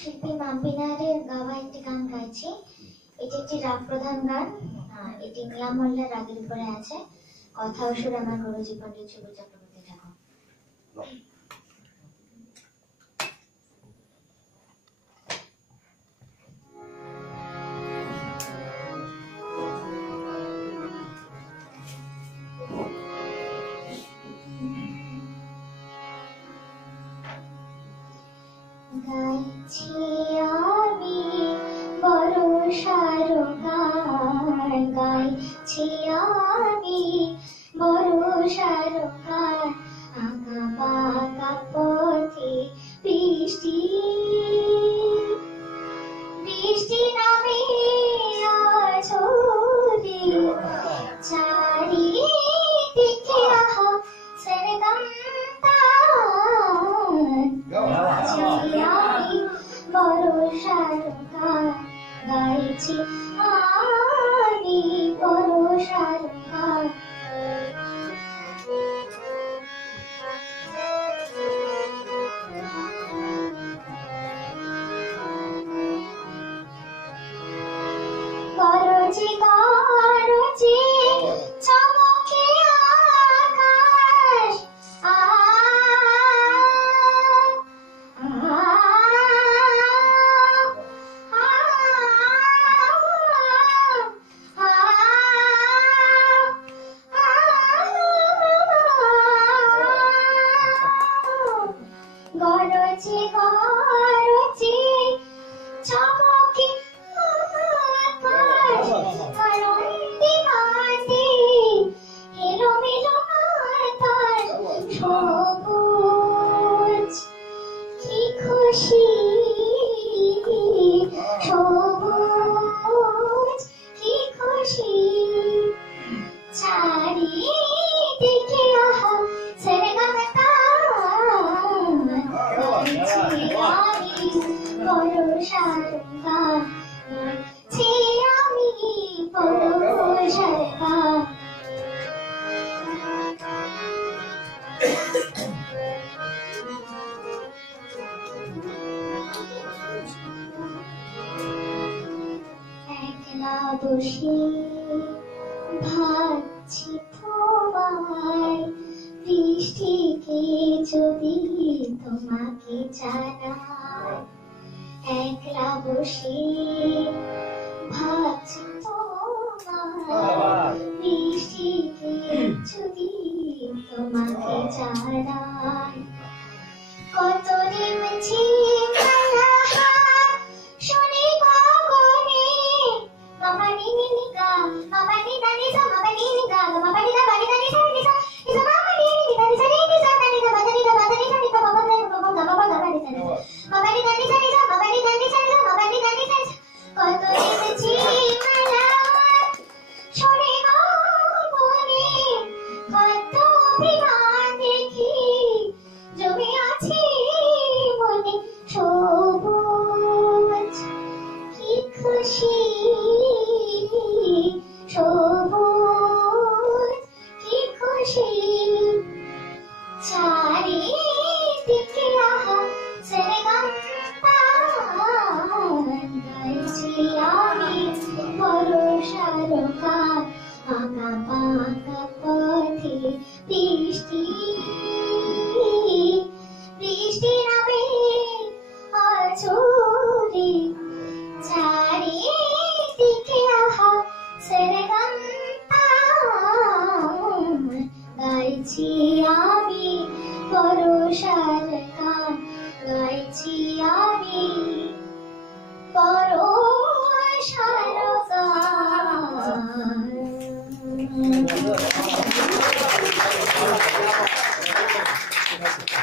শিল্পী মাম্পিনারের গাওয়া একটি গান গাইছি। এটি একটি রাগ প্রধান গান। এটি নীলা মল্লের রাগের উপরে আছে। কথা ও সুর আমার গুরুজি পণ্ডিত সুবীর চক্রবর্তী ঠাকুর। গাইছি আমি বর্ষার গান, গাইছি আমি বর্ষার গান, আঁকা বাঁকা পথে বৃষ্টি বৃষ্টি নামে আছোরে চারিদিকে আহা সরগম বর্ষার গান গাইছি আমি বর্ষার গান। গরজি গরজি চমকে আকাশ, গরজি গরজি চমকে আকাশ, আনন্দে মাঝে এলোমেলো বাতাস, সবুজ কি খুশি সবুজ কি খুশি চারিদিকে আহা সরগম তান, গাইছি আমি বর্ষার গান, গাইছি আমি বর্ষার গান। একলা বসে ভাবছি তোমায়, বৃষ্টিকে যদি তোমাকে জানাই, একলা বসে ভাবছি তোমায়, বৃষ্টিকে যদি তোমাকে জানাই, কত নেমেছি শুনি গগনে মামা নিনি নিগা মামা নি দানি সা মামা নি নিগা মামা নি দা বানি দানি সা নি সা ইসা মামা নি নি দানি সা নি সা দানি দা বানি দা বানি সা নি সা মামা নি মামা দা বাবা দা বানি সা নি মামা নি দানি সা নি সা মামা নি দানি সা নি সা মামা নি দানি সা কত নেমেছি মালা শুনি গগনে, কত অভিমান দেখি জমে আছে মনে সবুজ কি খুশি সবুজ কি খুশি চারিদিকে আহা সরগম তান, গাইছি আমি বর্ষার গান, আঁকা বাঁকা পথে বৃষ্টি বৃষ্টি নামে আছোরে চারিদিকে আহা সরগম তান, গাইছি আমি বর্ষার